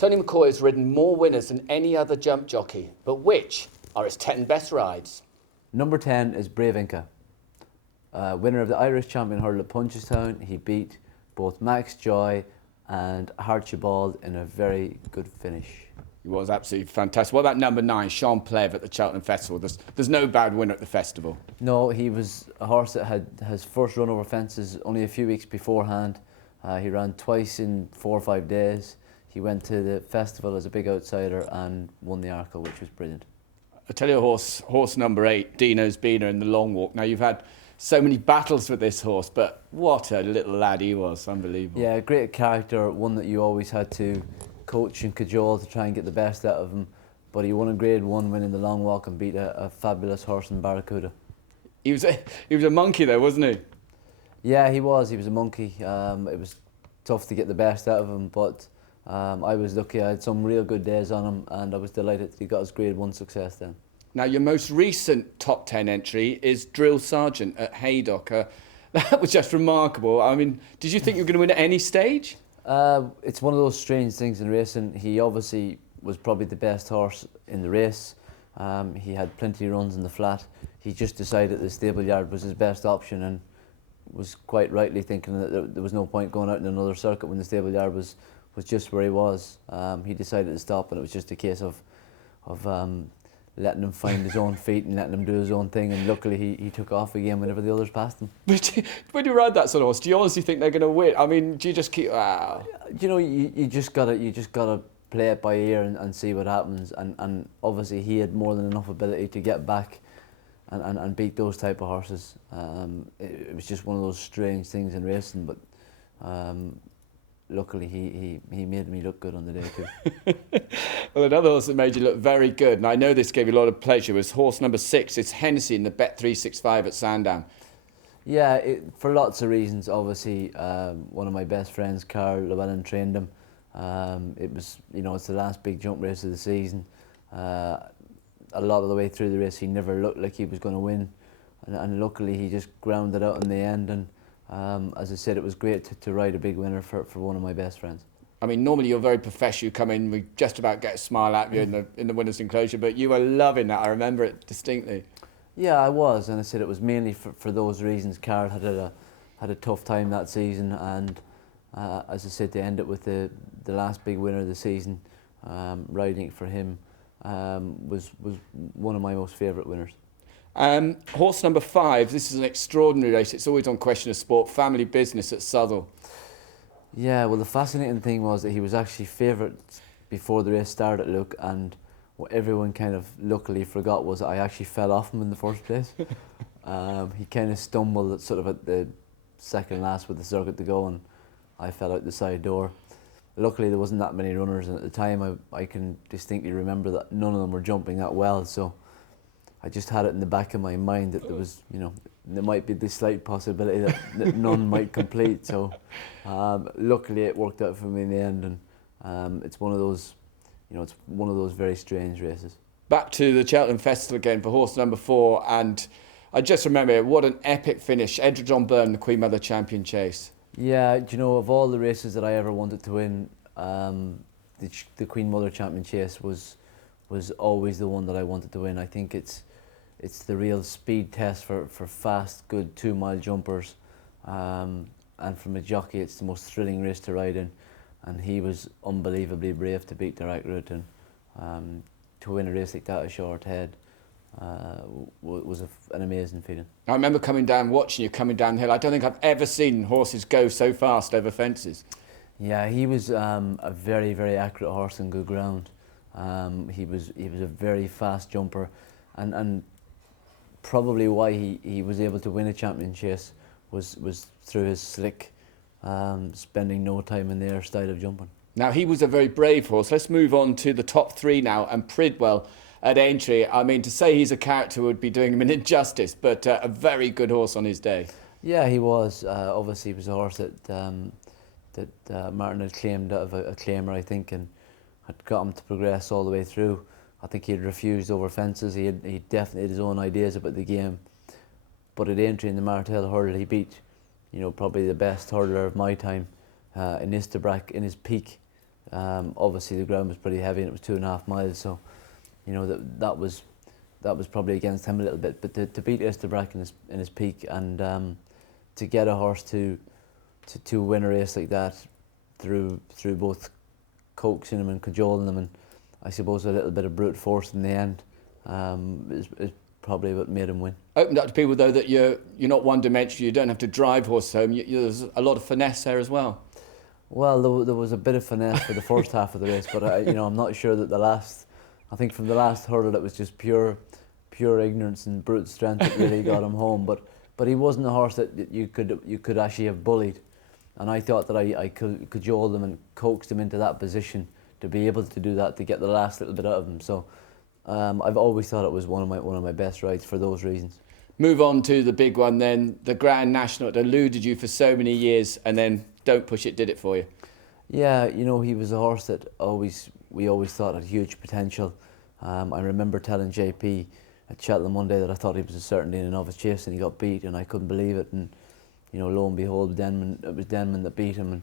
Tony McCoy has ridden more winners than any other jump jockey, but which are his 10 best rides? Number 10 is Brave Inca. Winner of the Irish Champion Hurdle at Punchestown. He beat both Max Joy and Archibald in a very good finish. He was absolutely fantastic. What about number 9, Sean Plev at the Cheltenham Festival? There's no bad winner at the festival. No, he was a horse that had his first run over fences only a few weeks beforehand. He ran twice in 4 or 5 days. He went to the festival as a big outsider and won the Arkle, which was brilliant. I tell you a horse number 8, Dino's Beaner in the long walk. Now, you've had so many battles with this horse, but what a little lad he was, unbelievable. Yeah, great character, one that you always had to coach and cajole to try and get the best out of him. But he won a Grade 1 winning the long walk and beat a fabulous horse in Barracuda. He was a monkey though, wasn't he? Yeah, he was a monkey. It was tough to get the best out of him, but I was lucky. I had some real good days on him, and I was delighted that he got his Grade 1 success then. Now, your most recent top 10 entry is Drill Sergeant at Haydock. That was just remarkable. I mean, did you think you were going to win at any stage? It's one of those strange things in racing. He obviously was probably the best horse in the race. He had plenty of runs in the flat. He just decided the stable yard was his best option, and was quite rightly thinking that there was no point going out in another circuit when the stable yard was just where he was. He decided to stop, and it was just a case of letting him find his own feet and letting him do his own thing, and luckily he took off again whenever the others passed him. But when you ride that sort of horse, do you honestly think they're going to win? I mean, do you just keep... You know, you just gotta play it by ear and see what happens, and obviously he had more than enough ability to get back and beat those type of horses. It was just one of those strange things in racing, but luckily he made me look good on the day too. Well, another horse that made you look very good, and I know this gave you a lot of pleasure, was horse number 6. It's Hennessy in the Bet365 at Sandown. Yeah, for lots of reasons. Obviously, one of my best friends, Carl Llewellyn, trained him. It was, it's the last big jump race of the season. A lot of the way through the race, he never looked like he was going to win, and luckily he just grounded out in the end. And as I said, it was great to ride a big winner for one of my best friends. I mean, normally you're very professional. You come in, we just about get a smile at you in the winner's enclosure, but you were loving that. I remember it distinctly. Yeah, I was, and I said it was mainly for those reasons. Carl had a tough time that season, and as I said, to end it with the last big winner of the season, riding for him was one of my most favourite winners. Horse number 5, this is an extraordinary race. It's always on Question of Sport, Family Business at Southwell. Yeah, well, the fascinating thing was that he was actually favourite before the race started, Luke, and what everyone kind of luckily forgot was that I actually fell off him in the first place. He kind of stumbled at the second last with the circuit to go, and I fell out the side door. Luckily, there wasn't that many runners, and at the time I can distinctly remember that none of them were jumping that well, so I just had it in the back of my mind that there was, there might be this slight possibility that none might complete. So luckily it worked out for me in the end, and it's one of those, it's one of those very strange races. Back to the Cheltenham Festival again for horse number 4, and I just remember what an epic finish. Edward on Byrne, the Queen Mother Champion Chase. Yeah, of all the races that I ever wanted to win, the Queen Mother Champion Chase was always the one that I wanted to win. I think it's the real speed test for fast, good 2-mile jumpers, and from a jockey, it's the most thrilling race to ride in. And he was unbelievably brave to beat Direct Route, and to win a race like that, a short head, was an amazing feeling. I remember watching you coming down the hill. I don't think I've ever seen horses go so fast over fences. Yeah, he was a very, very accurate horse on good ground. He was a very fast jumper, and probably why he was able to win a champion chase was through his slick, spending no time in the air style of jumping. Now, he was a very brave horse. Let's move on to the top 3 now, and Pridwell at Aintree. I mean, to say he's a character would be doing him an injustice, but a very good horse on his day. Yeah, he was. Obviously, he was a horse that Martin had claimed out of a claimer, I think, and had got him to progress all the way through. I think he had refused over fences. He definitely had his own ideas about the game. But at Aintree in the Martel hurdle, he beat, probably the best hurdler of my time, in Istabrack, in his peak. Obviously the ground was pretty heavy and it was 2.5 miles, so you know that was probably against him a little bit. But to beat Esterbrak in his peak, and to get a horse to win a race like that through both coaxing him and cajoling him, and I suppose a little bit of brute force in the end, is probably what made him win. Opened up to people though that you're not one-dimensional. You don't have to drive horse home. There's a lot of finesse there as well. Well, there was a bit of finesse for the first half of the race, but I'm not sure that I think from the last hurdle it was just pure ignorance and brute strength that really got him home. But he wasn't a horse that you could actually have bullied, and I thought that I cajoled him and coaxed him into that position to be able to do that, to get the last little bit out of him. So I've always thought it was one of my best rides for those reasons. Move on to the big one then, the Grand National. It eluded you for so many years, and then Don't Push It did it for you. Yeah, he was a horse that we always thought had huge potential. I remember telling JP at Cheltenham one day that I thought he was a certainty in a novice chase, and he got beat, and I couldn't believe it. And lo and behold, it was Denman that beat him,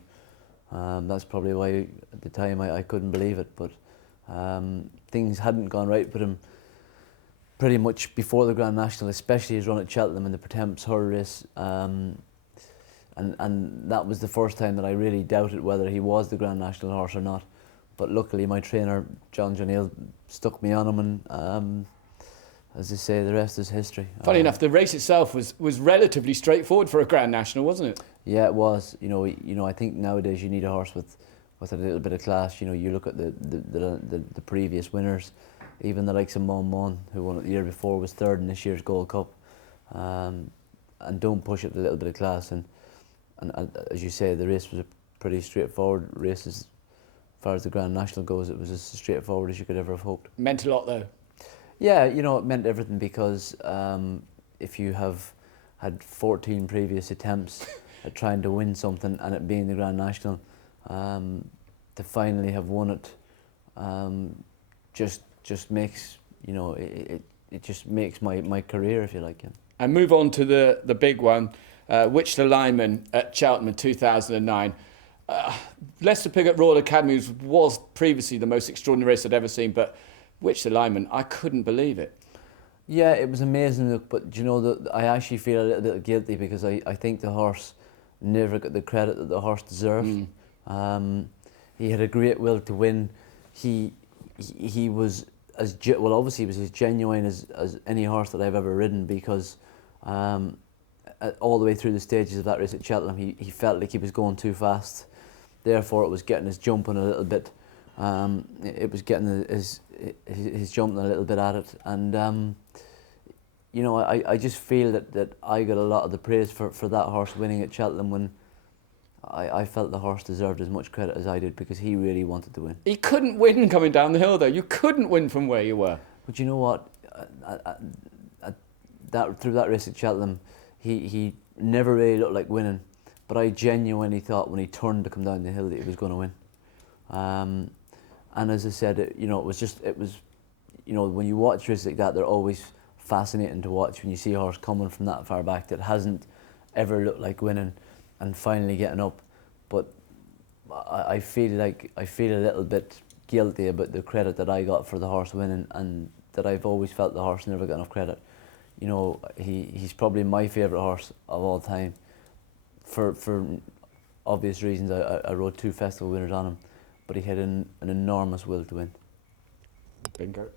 and that's probably why at the time I couldn't believe it. But things hadn't gone right with him pretty much before the Grand National, especially his run at Cheltenham in the Pertemps hurdle race. And that was the first time that I really doubted whether he was the Grand National horse or not. But luckily my trainer, John O'Neill, stuck me on him, and as they say, the rest is history. Funny enough, the race itself was relatively straightforward for a Grand National, wasn't it? Yeah, it was. I think nowadays you need a horse with a little bit of class. You look at the previous winners, even the likes of Mon, who won it the year before, was third in this year's Gold Cup, and Don't Push It, a little bit of class. And as you say, the race was a pretty straightforward race as far as the Grand National goes. It was as straightforward as you could ever have hoped. Meant a lot though. Yeah, it meant everything, because if you have had 14 previous attempts at trying to win something, and it being the Grand National, to finally have won it, just makes it just makes my career, if you like. Yeah. And move on to the big one, Which the Lineman at Cheltenham in 2009. Leicester Pig at Royal Academy was previously the most extraordinary race I'd ever seen, but Which the Lineman, I couldn't believe it. Yeah, it was amazing, look, but I actually feel a little bit guilty, because I think the horse never got the credit that the horse deserved. He had a great will to win. He was obviously he was as genuine as any horse that I've ever ridden, because all the way through the stages of that race at Cheltenham, he felt like he was going too fast. Therefore, it was getting his jumping a little bit. It was getting his jumping a little bit at it, and I just feel that I got a lot of the praise for that horse winning at Cheltenham, when I felt the horse deserved as much credit as I did, because he really wanted to win. He couldn't win coming down the hill though. You couldn't win from where you were. But you know what? Through that race at Cheltenham, he never really looked like winning, but I genuinely thought when he turned to come down the hill that he was going to win. And as I said, it was when you watch races like that, they're always fascinating to watch, when you see a horse coming from that far back that hasn't ever looked like winning and finally getting up. But I feel a little bit guilty about the credit that I got for the horse winning, and that I've always felt the horse never got enough credit. He's probably my favourite horse of all time. For obvious reasons, I rode 2 festival winners on him, but he had an enormous will to win. Bingo.